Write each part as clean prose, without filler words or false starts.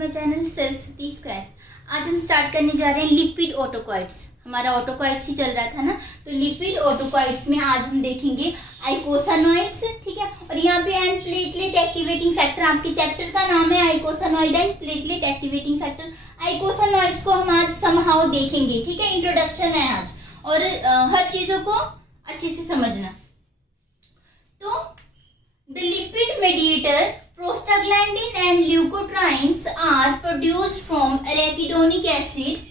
My channel Saraswati square. आज हम start करने जा रहे हैं लिपिड ऑटोकॉइड्स। हमारा ऑटोकॉइड्स ही चल रहा था ना, तो लिपिड ऑटोकॉइड्स में आज हम देखेंगे आइकोसानॉइड्स, ठीक है। और यहाँ पे एंड प्लेटलेट एक्टिवेटिंग फैक्टर, आपके चैप्टर का नाम है आइकोसानॉइड एंड प्लेटलेट एक्टिवेटिंग फैक्टर। आइकोसानॉइड्स को हम आज समहाउ देखेंगे, ठीक है। इंट्रोडक्शन है आज और हर चीजों को अच्छे से समझना। तो the lipid mediator prostaglandin and leukotrienes are produced from arachidonic acid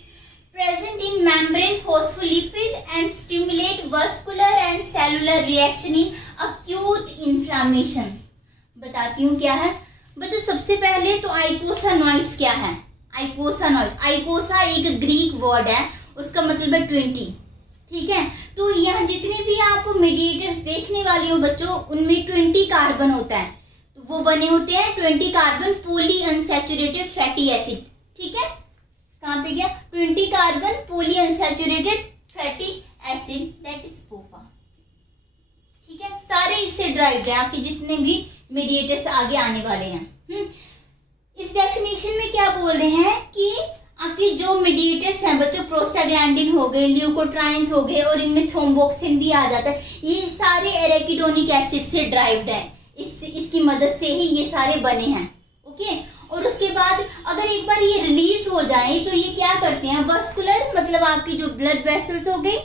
present in membrane phospholipid and stimulate vascular and cellular reaction in acute inflammation। बताती हूँ क्या है बच्चों। सबसे पहले तो आइकोसानॉइड्स क्या है। आइकोसानॉइड, आइकोसा एक ग्रीक वर्ड है, उसका मतलब है 20, ठीक है। तो यहाँ जितने भी आप मीडिएटर्स देखने वाले हो बच्चों, उनमें 20 कार्बन होता है। तो वो बने होते हैं 20 carbon poly unsaturated fatty acid, ठीक है। कहाँ पे गया? 20 carbon poly unsaturated fatty acid, that is PUFA, ठीक है। सारे इससे ड्राइव्ड है, आपके जितने भी मीडिएटर्स आगे आने वाले हैं। इस डेफिनेशन में क्या बोल रहे हैं कि आपके जो मीडिएटर्स हैं बच्चों, प्रोस्टाग्लैंडिन हो गए, ल्यूकोट्राइन्स हो गए और इनमें थ्रोम्बोक्सिन भी आ जाता है, ये सारे एराकिडोनिक एसिड से ड्राइव्ड है। इसकी मदद से ही ये सारे बने हैं, ओके। और उसके बाद अगर एक बार ये रिलीज हो जाए तो ये क्या करते हैं, वस्कुलर मतलब आपकी जो ब्लड वेसल्स हो गई,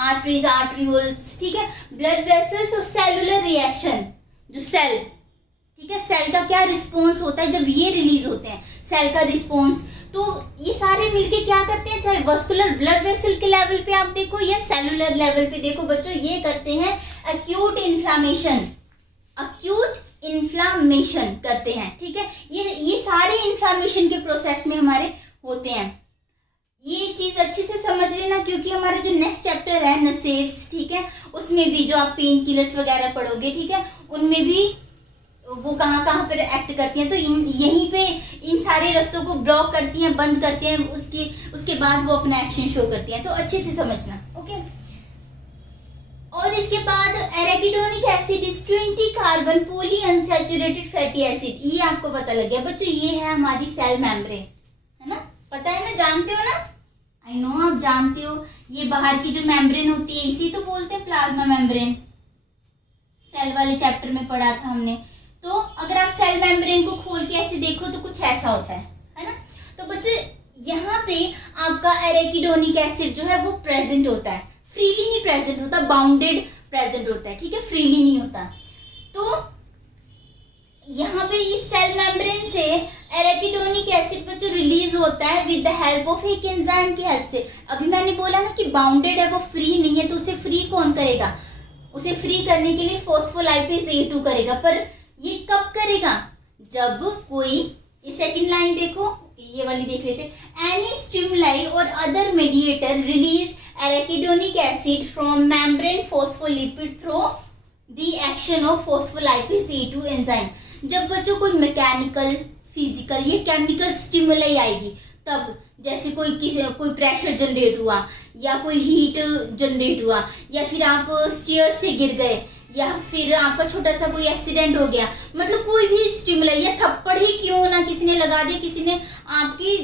आर्टरीज, आर्ट्रियोल्स, ठीक है, ब्लड वेसल्स और सेलुलर रिएक्शन, जो सेल, ठीक है, सेल का क्या रिस्पॉन्स होता है जब ये रिलीज होते हैं, सेल का रिस्पॉन्स। तो ये सारे मिलके क्या करते हैं, चाहे वस्कुलर ब्लड वेसल के लेवल पे आप देखो या सेलुलर लेवल पे देखो बच्चों, ये करते हैं एक्यूट इन्फ्लामेशन, एक्यूट इन्फ्लामेशन करते हैं, ठीक है। ये सारे इन्फ्लामेशन के प्रोसेस में हमारे होते हैं। ये चीज अच्छे से समझ लेना, क्योंकि हमारा जो नेक्स्ट चैप्टर है नसेड्स, ठीक है, उसमें भी जो आप पेन किलर्स वगैरह पढ़ोगे, ठीक है, उनमें भी वो कहाँ कहाँ पर एक्ट करती हैं। तो यहीं पे इन सारे रास्तों को ब्लॉक करती हैं, बंद करती हैं, उसके बाद वो अपना एक्शन शो करती हैं। तो अच्छे से समझना, ओके। और इसके बाद arachidonic acid is 20 carbon poly unsaturated fatty acid. ये आपको पता लग गया बच्चों, ये है हमारी सेल मेम्ब्रेन, है ना, पता है ना, जानते हो ना, आई नो आप जानते हो। ये बाहर की जो मेम्ब्रेन होती है इसी तो बोलते हैं प्लाज्मा मेम्ब्रेन, सेल वाले चैप्टर में पढ़ा था हमने। तो अगर आप सेल मेम्ब्रेन को खोल के ऐसे देखो तो कुछ ऐसा होता है ना। तो बच्चे यहाँ पे आपका एराकिडोनिक एसिड जो है वो प्रेजेंट होता है, फ्रीली नहीं प्रेजेंट होता, बाउंडेड प्रेजेंट होता है, ठीक है, फ्रीली नहीं होता। तो यहाँ पे इस सेल मेम्ब्रेन से एराकिडोनिक एसिड बच्चों रिलीज होता है विद द हेल्प ऑफ एक एंजाइम की हेल्प से। अभी मैंने बोला ना कि बाउंडेड है, वो फ्री नहीं है, तो उसे फ्री कौन करेगा? उसे फ्री करने के लिए फोस्फोलाइपेज A2 करेगा। पर ये कब करेगा? जब कोई, ये सेकंड लाइन देखो, ये वाली देख लेते हैं, एनी स्टिमुलाई और other mediator release arachidonic acid from membrane phospholipid through the action of phospholipase A2 enzyme. जब बच्चों कोई मैकेनिकल, फिजिकल या केमिकल स्टिमुलाई आएगी, तब जैसे कोई प्रेशर जनरेट हुआ या कोई हीट जनरेट हुआ, या फिर आप स्टेयर से गिर गए, या फिर आपका छोटा सा कोई एक्सीडेंट हो गया, मतलब कोई भी स्टिमुलाई, या थप्पड़ ही क्यों ना किसी ने लगा दिया, किसी ने आपकी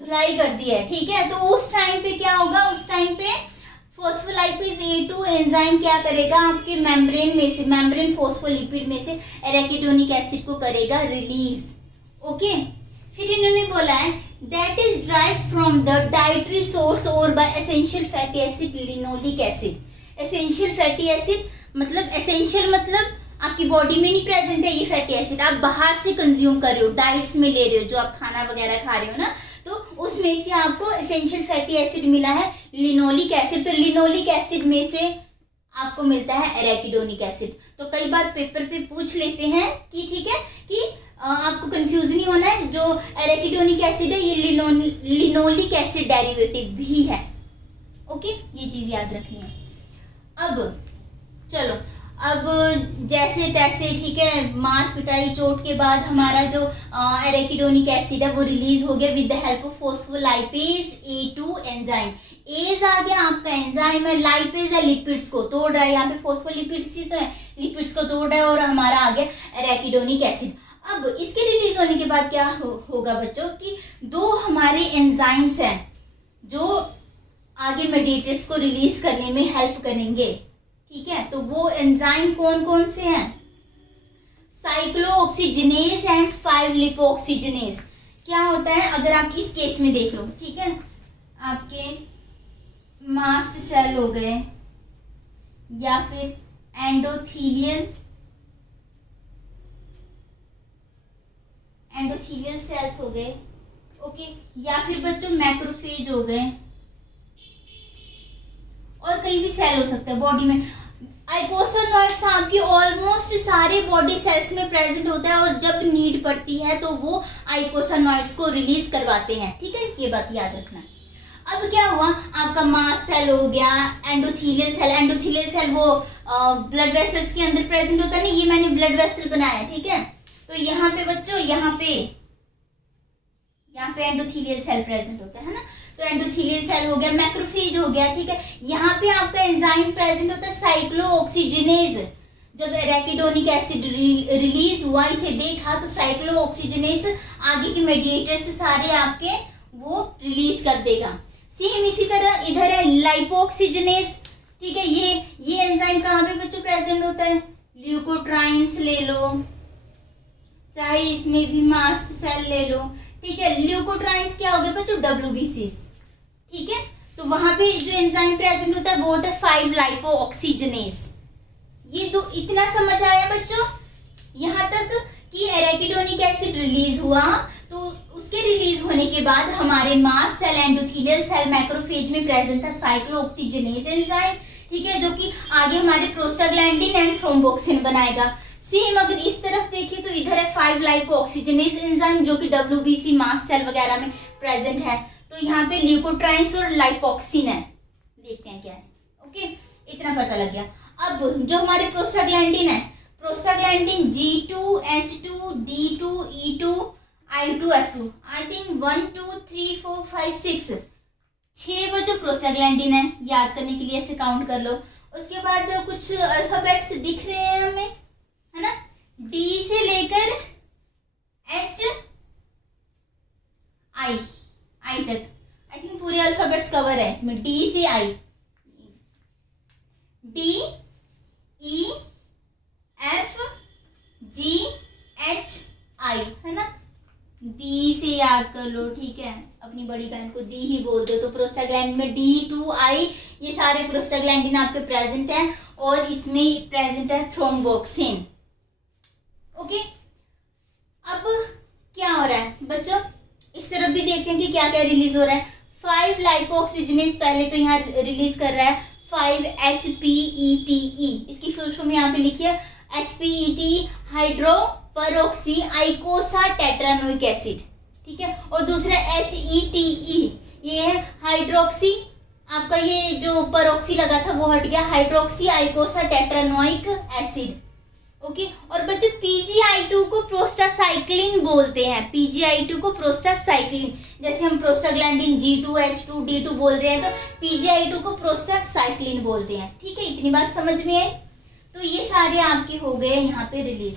धुलाई कर दी है, ठीक है, तो उस टाइम पे क्या होगा, उस टाइम पे फोस्फोलाइपेज A2 एंजाइम क्या करेगा, आपके मेम्ब्रेन में से, मेम्ब्रेन फोस्फोलिपिड में से एराकिडोनिक एसिड को करेगा रिलीज, ओके। फिर इन्होंने बोला है that is derived from the dietary source और by essential fatty acid linoleic acid. Essential fatty acid मतलब, एसेंशियल मतलब आपकी बॉडी में नहीं प्रेजेंट है ये फैटी एसिड, आप बाहर से कंज्यूम कर रहे हो, डाइट्स में ले रहे हो, जो आप खाना वगैरह खा रहे हो ना, तो उसमें से आपको एसेंशियल फैटी एसिड मिला है लिनोलिक एसिड। तो लिनोलिक एसिड में से आपको मिलता है एराकिडोनिक एसिड। तो कई बार पेपर पे पूछ लेते हैं कि, ठीक है, कि आपको कंफ्यूज नहीं होना है, जो एराकिडोनिक एसिड है ये लिनोलिक एसिड डेरिवेटिव भी है, ओके, ये चीज याद रखनी है। अब चलो, अब जैसे तैसे, ठीक है, मार पिटाई चोट के बाद हमारा जो एराकिडोनिक एसिड है वो रिलीज हो गया with the help of phospholipase A2 enzyme. एज आ गया आपका एंजाइम है, लाइपेज है लिपिड्स को तोड़ रहा है, यहाँ पे फोस्फोलिपिड्स ही तो है, लिपिड्स को तोड़ रहा है, और हमारा आ गया एराकिडोनिक एसिड। अब इसके रिलीज होने के बाद क्या होगा बच्चों कि दो हमारे एंजाइम्स हैं जो आगे मेडिएटर्स को रिलीज करने में हेल्प करेंगे, ठीक है। तो वो एंजाइम कौन कौन से हैं? Cyclooxygenase and five lipoxygenase. क्या होता है अगर आप इस केस में देख लो, ठीक है, आपके मास्ट सेल हो गए या फिर एंडोथीलियल सेल्स हो गए, ओके, या फिर बच्चों मैक्रोफेज हो गए, और कहीं भी सेल हो सकता है बॉडी में। आइकोसानॉइड्स आपकी ऑलमोस्ट सारे बॉडी सेल्स में प्रेजेंट होता है और जब नीड पड़ती है तो वो आइकोसानॉइड्स को रिलीज करवाते हैं, ठीक है, ये बात याद रखना। अब क्या हुआ, आपका मास्ट सेल हो गया, एंडोथीलियल सेल वो ब्लड वेसल्स के अंदर प्रेजेंट होता है ना, ये मैंने ब्लड वेसल बनाया, ठीक है। तो यहाँ पे बच्चों यहाँ पे एंडोथीलियल सेल प्रेजेंट होता है ना, तो एंडोथीलियल सेल हो गया, मैक्रोफेज हो गया, ठीक है। यहाँ पे आपका एंजाइम प्रेजेंट होता है साइक्लोऑक्सीजिनेज। जब एराकिडोनिक एसिड रिलीज हुआ, इसे देखा, तो साइक्लोऑक्सीजिनेज आगे के मेडिएटर्स सारे आपके वो रिलीज कर देगा। सेम इसी तरह इधर है लाइपोऑक्सीजिनेज, ठीक है। ये एंजाइम कहाँ पे बच्चों प्रेजेंट होता है? ल्यूकोट्राइन्स ले लो, चाहे इसमें भी मास्ट सेल ले लो, ठीक है। ल्यूकोट्राइन्स क्या हो गए बच्चों? WBCs, ठीक है। तो वहां पे जो एंजाइम प्रेजेंट होता है वो होता है 5-लाइपोऑक्सीजिनेज। ये तो इतना समझ आया बच्चों यहाँ तक कि एराकिडोनिक एसिड रिलीज हुआ, तो उसके रिलीज होने के बाद हमारे mast cell, endothelial cell, macrophage में प्रेजेंट था साइक्लोऑक्सीजिनेज एंजाइम, ठीक है, जो कि आगे हमारे प्रोस्टाग्लैंडिन एंड थ्रोम्बोक्सिन बनाएगा। सेम अगर इस तरफ देखें तो इधर है 5-लाइपोऑक्सीजिनेज एंजाइम जो कि WBC मास्ट सेल वगैरह में प्रेजेंट है। तो यहाँ पे ल्यूकोट्राइन्स और लाइपोक्सिन है, देखते हैं क्या है, ओके, इतना पता लग गया। अब जो हमारे प्रोस्टाग्लैंडिन है, prostaglandin G2, H2, D2, E2, I2, F2, I think 1 2 3 4 5 6 6 बच्चों प्रोस्टाग्लैंडिन है, याद करने के लिए ऐसे काउंट कर लो। उसके बाद कुछ अल्फाबेट्स दिख रहे हैं हमें, है ना, D से लेकर H I तक, आई थिंक पूरे अल्फाबेट्स कवर है इसमें, D से I, D E F G H I, है ना, D से याद कर लो, ठीक है। अपनी बड़ी बहन को दी ही बोल दो। तो प्रोस्टाग्लैंडिन में D2I ये सारे प्रोस्टाग्लैंडिन आपके प्रेजेंट हैं और इसमें प्रेजेंट है थ्रोम्बोक्सिन, ओके। अब क्या हो रहा है बच्चों, इस तरफ भी देखते हैं कि क्या क्या रिलीज हो रहा है। 5-लाइपोऑक्सीजिनेज पहले तो यहाँ रिलीज कर रहा है 5-HPETE, इसकी फुल फॉर्म यहाँ पे लिखिए HPETE, हाइड्रो परऑक्सी आइकोसा टेट्रानोइक एसिड, ठीक है। और दूसरा HETE, ये है हाइड्रोक्सी, आपका ये जो परऑक्सी लगा था वो हट गया, हाइड्रोक्सी आइकोसा टेट्रानोइक एसिड, ओके। और बच्चों PgI2 को प्रोस्टासाइक्लिन बोलते हैं, PgI2 को प्रोस्टासाइक्लिन, जैसे हम प्रोस्टाग्लैंडिन G2, H2, D2 बोल रहे हैं तो PgI2 को प्रोस्टासाइक्लिन बोलते हैं, ठीक है। इतनी बात समझ में आई। तो ये सारे आपके हो गए यहाँ पे रिलीज।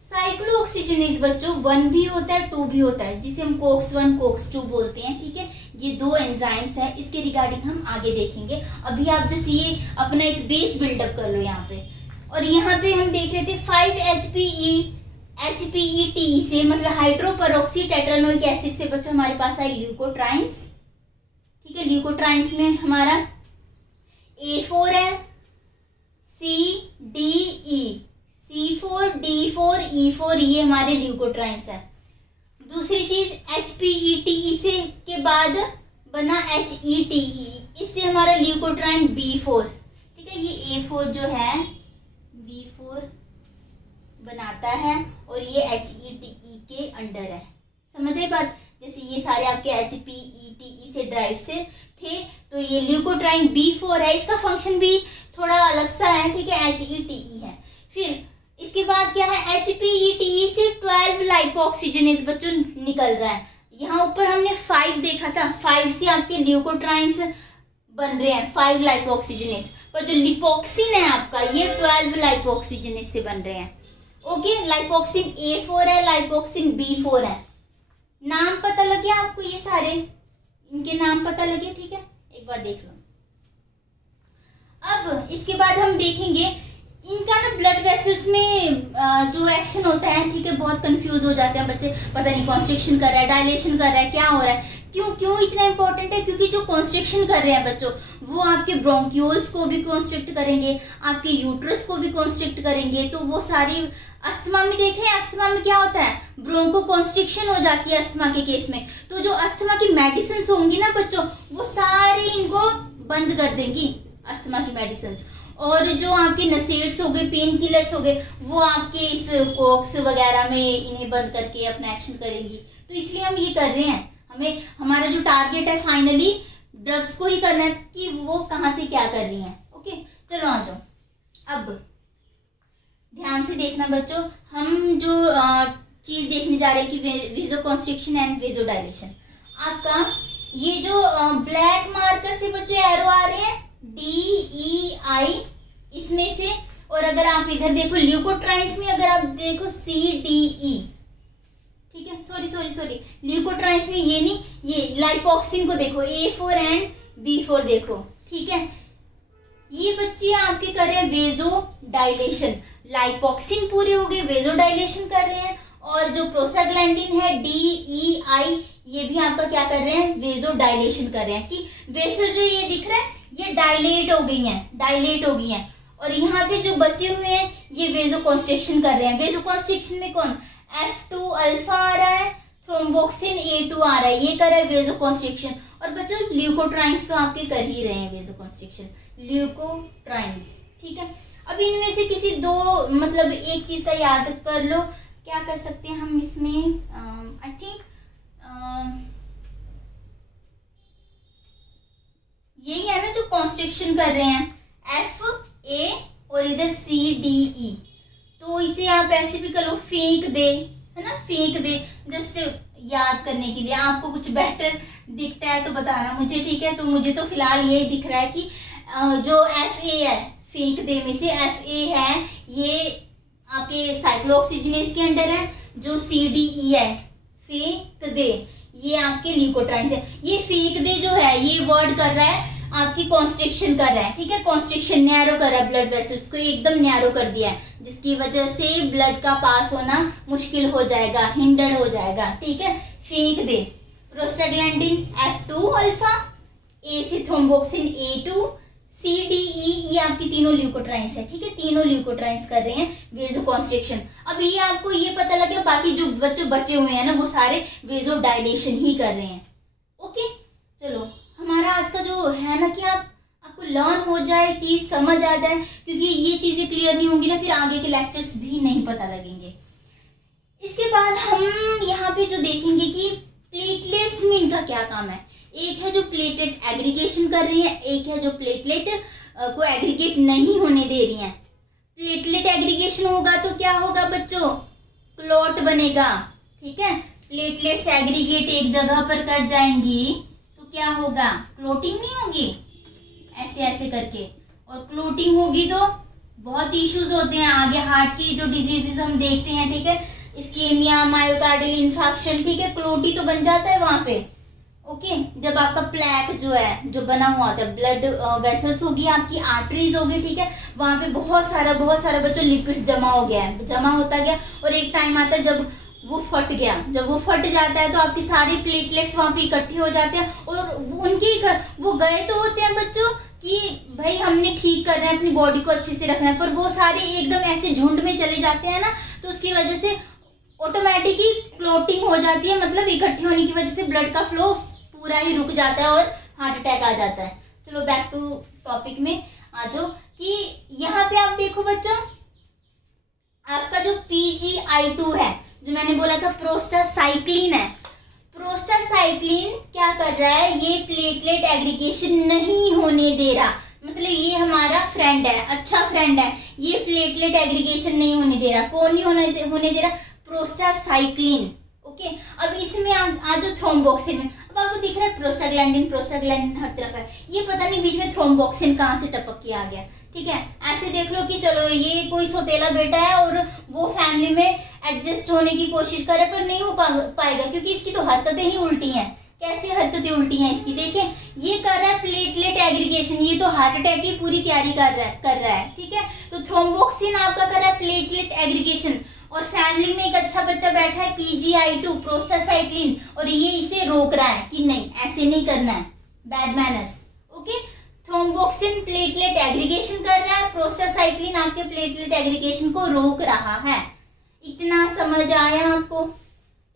साइक्लोऑक्सीजिनेज बच्चों 1 भी होता है 2 भी होता है, जिसे हम कोक्स 1 कोक्स 2 बोलते हैं, ठीक है। ये 2 एंजाइम्स हैं, इसके रिगार्डिंग हम आगे देखेंगे। अभी आप जस्ट ये अपना एक बेस बिल्डअप कर लो यहाँ पे। और यहाँ पे हम देख रहे थे 5-HPETE से मतलब हाइड्रोपरऑक्सी टेट्रानोइक एसिड से बच्चों हमारे पास आए ल्यूकोट्राइन्स, ठीक है। ल्यूकोट्राइन्स में हमारा A4 है, CDE, C4, D4, E4, ये हमारे ल्यूकोट्राइन्स है। दूसरी चीज HPETE से के बाद बना HETE, इससे हमारा ल्यूकोट्राइन B4, ठीक है। ये A4 जो है B4 बनाता है और ये HETE के अंडर है, समझ आई बात। जैसे ये सारे आपके HPETE से ड्राइव से थे, तो ये ल्यूकोट्राइन B4 है, इसका फंक्शन भी थोड़ा अलग सा है, ठीक है, HETE है। फिर इसके बाद क्या है, HPETE से 12-लाइपोऑक्सीजिनेज बच्चों निकल रहा है। यहाँ ऊपर हमने 5 देखा था, 5 से आपके ल्यूकोट्राइन्स बन रहे हैं 5-लाइपोऑक्सीजिनेज, पर जो लिपोक्सिन है आपका ये 12-लाइपोऑक्सीजिनेज से बन रहे हैं, ओके, लाइपोक्सिन A4 है, लाइपोक्सिन B4 है। नाम पता लगे आपको, ये सारे इनके नाम पता लगे, ठीक है, एक बार देख लो। अब इसके बाद हम देखेंगे इनका ना ब्लड वेसल्स में जो एक्शन होता है, ठीक है, बहुत कंफ्यूज हो जाते हैं बच्चे, पता नहीं कॉन्स्ट्रिक्शन कर रहा है, डायलेशन कर रहा है, क्या हो रहा है, क्यों इतना इंपॉर्टेंट है, क्योंकि जो कॉन्स्ट्रिक्शन कर रहे हैं बच्चों, वो आपके ब्रोंक्यूल्स को भी कॉन्स्ट्रिक्ट करेंगे, आपके यूट्रस को भी कॉन्स्ट्रिक्ट करेंगे। तो वो सारी अस्थमा में देखें, अस्थमा में क्या होता है, ब्रोंको कॉन्स्ट्रिक्शन हो जाती है अस्थमा के केस में। तो जो अस्थमा की मेडिसिन होंगी ना बच्चों, वो सारी इनको बंद कर देंगी, अस्थमा की मेडिसिन। और जो आपके नसेड्स हो गए, पेन किलर्स हो गए, वो आपके इस कोक्स वगैरह में इन्हें बंद करके अपना एक्शन करेंगी। तो इसलिए हम ये कर रहे हैं, हमें हमारा जो टारगेट है फाइनली ड्रग्स को ही करना है कि वो कहाँ से क्या कर रही हैं। ओके, चलो आ जाओ। अब ध्यान से देखना बच्चों, हम जो चीज़ देखने जा रहे हैं कि वेजोकॉन्स्ट्रिक्शन एंड वेजोडाइलेशन। आपका ये जो ब्लैक मार्कर से बच्चों एरो आ रहे हैं, DEI इसमें से, और अगर आप इधर देखो ल्यूकोट्राइन्स में, अगर आप देखो CDE, ठीक है, सॉरी ल्यूकोट्राइन्स में ये नहीं, ये लाइपोक्सिन को देखो A4 एंड B4 देखो, ठीक है। ये बच्चे आपके कर रहे हैं वेजोडाइलेशन, लाइपोक्सिन पूरे हो गए, वेजोडाइलेशन कर रहे हैं, और जो प्रोस्टाग्लैंडिन है DEI, ये भी आपका क्या कर रहे हैं, वेजोडाइलेशन कर रहे हैं, कि वेसल जो ये दिख रहा है ये डायलेट हो गई हैं, और यहाँ पे जो बचे हुए हैं ये वेजोकॉन्स्ट्रिक्शन कर रहे हैं। वेजोकॉन्स्ट्रिक्शन में कौन, F2 अल्फा आ रहा है, थ्रोम्बोक्सिन A2 आ रहा है, ये कर रहा है वेजोकॉन्स्ट्रिक्शन। और बच्चों ल्यूकोट्राइन्स तो आपके कर ही रहे हैं वेजोकॉन्स्ट्रिक्शन, ल्यूकोट्राइन्स, ठीक है। अब इनमें से किसी दो, मतलब एक चीज का याद कर लो, क्या कर सकते हैं हम इसमें, आई थिंक यही है ना जो कॉन्स्ट्रिक्शन कर रहे हैं, FA और इधर CDE। तो इसे आप ऐसे भी कर लो, फेंक दे, है ना, फेंक दे, जस्ट याद करने के लिए। आपको कुछ बेटर दिखता है तो बताना मुझे, ठीक है। तो मुझे तो फिलहाल यही दिख रहा है कि जो FA है, फेंक दे में से FA है, ये आपके साइक्लोऑक्सीजनेस के अंडर है। जो CDE है, फेंक दे, ये आपके ल्यूकोट्राइन्स है। ये फेंक दे जो है, ये वर्ड कर रहा है आपकी कॉन्स्ट्रिक्शन कर रहा है, ठीक है, कॉन्स्ट्रिक्शन नैरो कर रहा है, ब्लड वेसल्स को एकदम नैरो कर दिया है, जिसकी वजह से ब्लड का पास होना मुश्किल हो जाएगा, हिंडर हो जाएगा, ठीक है। फेंक दे, प्रोस्टाग्लैंडिन F2 अल्फा, A से थ्रोम्बोक्सिन A2, CDE, ये आपकी तीनों ल्यूकोट्राइन्स है, ठीक है, तीनों ल्यूकोट्राइन्स कर रहे हैं वेजोकॉन्स्ट्रिक्शन। अब ये आपको ये पता लगे, बाकी जो बच्चे बचे हुए हैं ना वो सारे वेजोडाइलेशन ही कर रहे हैं। ओके, चलो हमारा आज का जो है ना कि आपको लर्न हो जाए, चीज समझ आ जाए, क्योंकि ये चीजें क्लियर नहीं होंगी ना फिर आगे के लेक्चर्स भी नहीं पता लगेंगे। इसके बाद हम यहाँ पे जो देखेंगे कि प्लेटलेट्स में इनका क्या काम है। एक है जो प्लेटलेट एग्रीगेशन कर रही है, एक है जो प्लेटलेट को एग्रीगेट नहीं होने दे रही हैं। प्लेटलेट एग्रीगेशन होगा तो क्या होगा बच्चों, क्लॉट बनेगा, ठीक है। प्लेटलेट्स एग्रीगेट एक जगह पर कर जाएंगी तो क्या होगा, क्लोटिंग नहीं होगी, ऐसे ऐसे करके, और क्लोटिंग होगी तो बहुत इश्यूज होते हैं आगे, हार्ट की जो डिजीजेस हम देखते हैं, ठीक है, इस्केमिया, मायोकार्डियल इन्फेक्शन, ठीक है, क्लोटी तो बन जाता है वहां पे। ओके, जब आपका प्लैक जो है, जो बना हुआ था, ब्लड वेसल्स होगी, आपकी आर्टरीज होगी, ठीक है, वहां पे बहुत सारा बच्चों लिपिड्स जमा हो गया है, जमा होता गया, और एक टाइम आता है जब वो फट गया, जब वो फट जाता है तो आपके सारे प्लेटलेट्स वहां पे इकट्ठे हो जाते हैं, और उनके वो गए तो होते हैं बच्चों कि भाई हमने ठीक कर रहे हैं, अपनी बॉडी को अच्छे से रखना है, पर वो सारे एकदम ऐसे झुंड में चले जाते हैं ना, तो उसकी वजह से ऑटोमेटिकली क्लोटिंग हो जाती है, मतलब इकट्ठे होने की वजह से ब्लड का फ्लो पूरा ही रुक जाता है और हार्ट अटैक आ जाता है। चलो बैक टू टॉपिक में आ जाओ कि यहाँ पे आप देखो बच्चों, आपका जो PGI2 है, जो मैंने बोला था प्रोस्टासाइक्लिन है, प्रोस्टासाइक्लिन क्या कर रहा है, ये प्लेटलेट एग्रीगेशन नहीं होने दे रहा, मतलब ये हमारा फ्रेंड है, अच्छा फ्रेंड है, ये प्लेटलेट एग्रीगेशन नहीं होने दे रहा। कौन नहीं होने दे रहा, प्रोस्टासाइक्लिन। ओके, अब इसमें आ जाओ थ्रोम्बोक्सिन में। अब आपको दिख रहा है प्रोस्टाग्लैंडिन हर तरफ है, ये पता नहीं बीच में थ्रोम्बोक्सिन कहाँ से टपक के आ गया, ठीक है। ऐसे देख लो कि चलो ये कोई सौतेला बेटा है और वो फैमिली में एडजस्ट होने की कोशिश करे पर नहीं हो पाएगा, क्योंकि इसकी तो हरकतें ही उल्टी हैं। कैसे हरकतें उल्टी हैं इसकी, देखें ये कर रहा है प्लेटलेट एग्रीगेशन, ये तो हार्ट अटैक की पूरी तैयारी कर रहा है, ठीक है। तो थ्रोम्बोक्सिन आपका कर रहा है प्लेटलेट एग्रीगेशन, और फैमिली में एक अच्छा बच्चा बैठा है PGI2 प्रोस्टासाइक्लिन, और ये इसे रोक रहा है कि नहीं ऐसे नहीं करना है, bad manners, okay. Thromboxane platelet aggregation कर रहा है, प्रोस्टासाइक्लिन आपके प्लेटलेट एग्रीगेशन को रोक रहा है। इतना समझ आया आपको।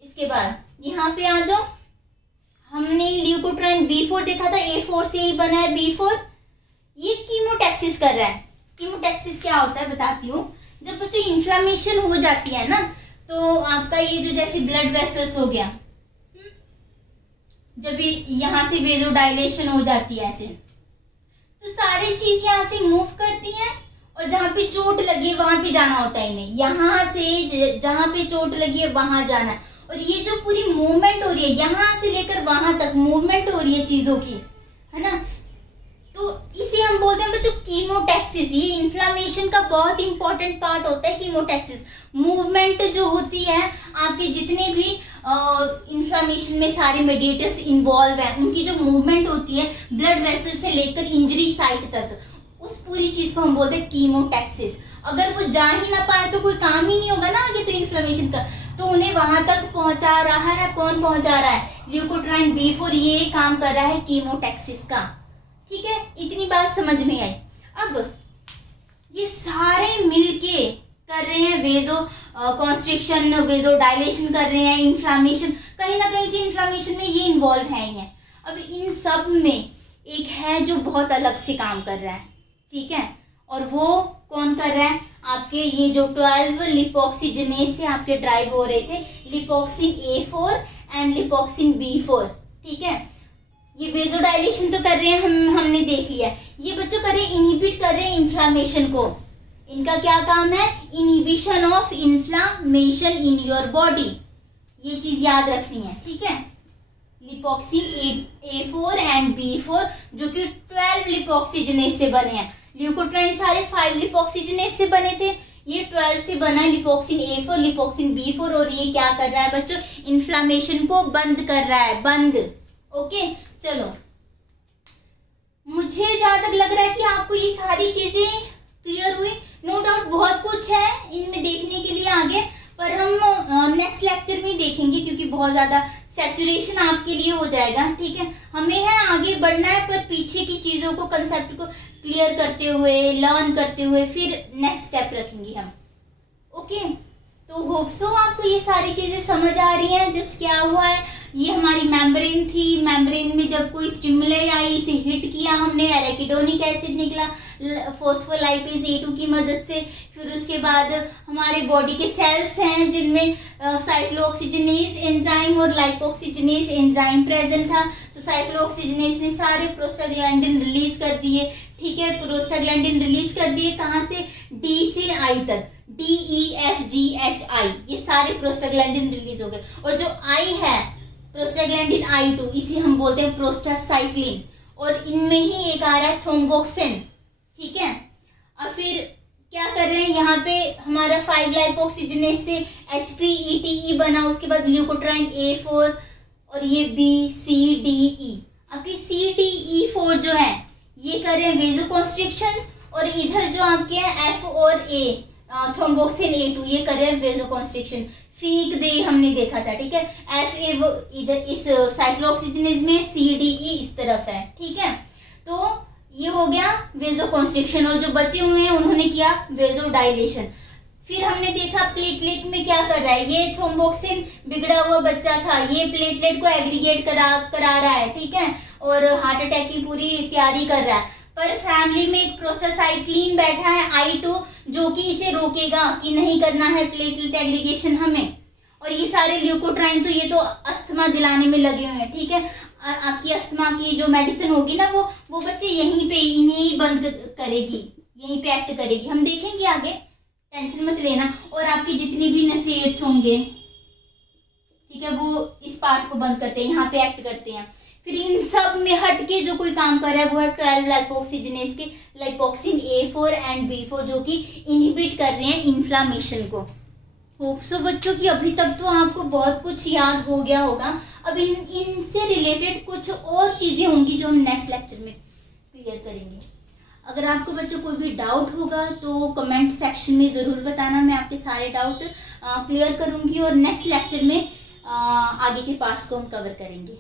इसके बाद यहाँ पे आ जाओ, हमने ल्यूकोट्राइन B4 देखा था, A4 से ही बना है B4, ये कीमोटैक्सिस कर रहा है। कीमोटैक्सिस क्या होता है बताती हूँ। जब बच्चों इन्फ्लामेशन हो जाती है ना, तो आपका ये जो जैसे ब्लड वेसल्स हो गया, जब यहाँ से वेजोडाइलेशन हो जाती है ऐसे, तो सारी चीज यहाँ से मूव करती है, और जहाँ पे चोट लगी है वहां पे जाना होता है इन्हें, यहाँ से जहाँ पे चोट लगी है वहां जाना है। और ये जो पूरी मूवमेंट हो रही है यहाँ से लेकर वहां तक मूवमेंट हो रही है चीजों की, है ना, तो इसे हम बोलते हैं बच्चों कीमोटैक्सिस। ये इन्फ्लामेशन का बहुत इंपॉर्टेंट पार्ट होता है कीमोटैक्सिस। मूवमेंट जो होती है आपके जितने भी इन्फ्लामेशन में सारे मेडिएटर्स इन्वॉल्व हैं, उनकी जो मूवमेंट होती है ब्लड वेसल से लेकर इंजरी साइट तक, उस पूरी चीज को हम बोलते हैं कीमोटैक्सिस। अगर वो जा ही ना पाए तो कोई काम ही नहीं होगा ना आगे तो इन्फ्लामेशन का, तो उन्हें वहां तक पहुंचा रहा है। कौन पहुंचा रहा है? ल्यूकोट्राइन B4 ये काम कर रहा है कीमोटैक्सिस का, ठीक है। इतनी बात समझ में आई। अब ये सारे मिलके कर रहे हैं वेजो कॉन्स्ट्रिक्शन, वेजो डायलेशन कर रहे हैं, इन्फ्लामेशन, कहीं ना कहीं से इन्फ्लामेशन में ये इन्वॉल्व है ही है। अब इन सब में एक है जो बहुत अलग से काम कर रहा है, ठीक है, और वो कौन कर रहा है? आपके ये जो 12 लिपोक्सिजनेज से आपके ड्राइव हो रहे थे, लिपोक्सिन A4 एंड लिपोक्सिन B4, ठीक है। ये वेजोडाइलेशन तो कर रहे हैं, हमने देख लिया। ये बच्चों कर रहे हैं इनहिबिट कर रहे हैं इन्फ्लामेशन को। इनका क्या काम है? Inhibition of inflammation in your body, ये चीज याद रखनी है, ठीक है। लिपोक्सिन A4 एंड B4 जो कि 12 लिपोक्सिजनेज से बने हैं। ल्यूकोट्राइन सारे 5 लिपोक्सिजनेज से बने थे, ये 12 से बना है, लिपोक्सिन A4, लिपोक्सिन B4, और ये क्या कर रहा है बच्चों? इन्फ्लामेशन को बंद कर रहा है, बंद, ओके। चलो, मुझे जहां तक लग रहा है कि आपको ये सारी चीजें क्लियर हुई। नो डाउट बहुत कुछ है इनमें देखने के लिए आगे, पर हम नेक्स्ट लेक्चर में देखेंगे क्योंकि बहुत ज्यादा सैचुरेशन आपके लिए हो जाएगा, ठीक है। हमें है आगे बढ़ना है, पर पीछे की चीजों को, कंसेप्ट को क्लियर करते हुए, लर्न करते हुए फिर नेक्स्ट स्टेप रखेंगे हम, ओके। तो होप सो आपको ये सारी चीजें समझ आ रही हैं। जस्ट क्या हुआ है, ये हमारी मेम्ब्रेन थी, मेम्ब्रेन में जब कोई स्टिमुलाई आई, इसे हिट किया हमने, एराकिडोनिक एसिड निकला फॉस्फोलाइपेज A2 की मदद से। फिर उसके बाद हमारे बॉडी के सेल्स हैं जिनमें साइक्लोऑक्सीजनेज एंजाइम और लाइपोऑक्सीजनेज एंजाइम प्रेजेंट था। तो साइक्लोऑक्सीजनेज ने सारे प्रोस्टाग्लैंडिन रिलीज कर दिए, ठीक है। प्रोस्टाग्लैंडिन रिलीज कर दिए कहाँ से? D से I तक, DEFGHI, ये सारे प्रोस्टाग्लैंडिन रिलीज हो गए। और जो I है प्रोस्टाग्लैंडिन I2, इसे हम बोलते हैं प्रोस्टासाइक्लिन, और इनमें ही एक आ रहा है थ्रोम्बोक्सिन, ठीक है। और फिर क्या कर रहे हैं यहाँ पे? हमारा 5 लाइपोक्सिजनेज से HPETE बना, उसके बाद ल्यूकोट्राइन A4 और ये BCDE। आपके CTE4 जो है ये कर रहे हैं वेजोकॉन्स्ट्रिक्शन, और इधर जो आपके हैं F और A थ्रोम्बोक्सिन A2 ये कर रहे हैं वेजोकॉन्स्ट्रिक्शन। फीक दे हमने देखा था, ठीक है। FA वो इधर इस साइक्लोऑक्सीजनेज में, CDE इस तरफ है, ठीक है। तो ये हो गया वेजोकॉन्स्ट्रिक्शन, और जो बचे हुए हैं उन्होंने किया वेजोडाइलेशन। फिर हमने देखा प्लेटलेट में क्या कर रहा है, ये थ्रोम्बोक्सिन बिगड़ा हुआ बच्चा था, ये प्लेटलेट को एग्रीगेट करा रहा है, ठीक है, और हार्ट अटैक की पूरी तैयारी कर रहा है। पर फैमिली में एक प्रोस्टासाइक्लिन बैठा है I2 जो कि इसे रोकेगा कि नहीं करना है प्लेटलेट एग्रीगेशन हमें। और ये सारे ल्यूकोट्राइन तो ये तो अस्थमा दिलाने में लगे हुए हैं, ठीक है। आपकी अस्थमा की जो मेडिसिन होगी ना वो बच्चे यहीं पे इन्हें ही बंद करेगी, यहीं पे एक्ट करेगी। हम देखेंगे आगे, टेंशन मत लेना। और आपके जितनी भी नसेड्स होंगे, ठीक है, वो इस पार्ट को बंद करते हैं, यहाँ पे एक्ट करते हैं। फिर इन सब में हट के जो कोई काम कर रहा है वो है 12 लाइपोक्सिजनेस के लाइपोक्सिन A4 एंड B4 जो कि इनहिबिट कर रहे हैं इन्फ्लामेशन को। होप सो बच्चों की अभी तक तो आपको बहुत कुछ याद हो गया होगा। अब इनसे रिलेटेड कुछ और चीज़ें होंगी जो हम नेक्स्ट लेक्चर में क्लियर करेंगे। अगर आपको बच्चों कोई भी डाउट होगा तो कमेंट सेक्शन में ज़रूर बताना, मैं आपके सारे डाउट क्लियर करूँगी और नेक्स्ट लेक्चर में आगे के पार्ट्स को हम कवर करेंगे।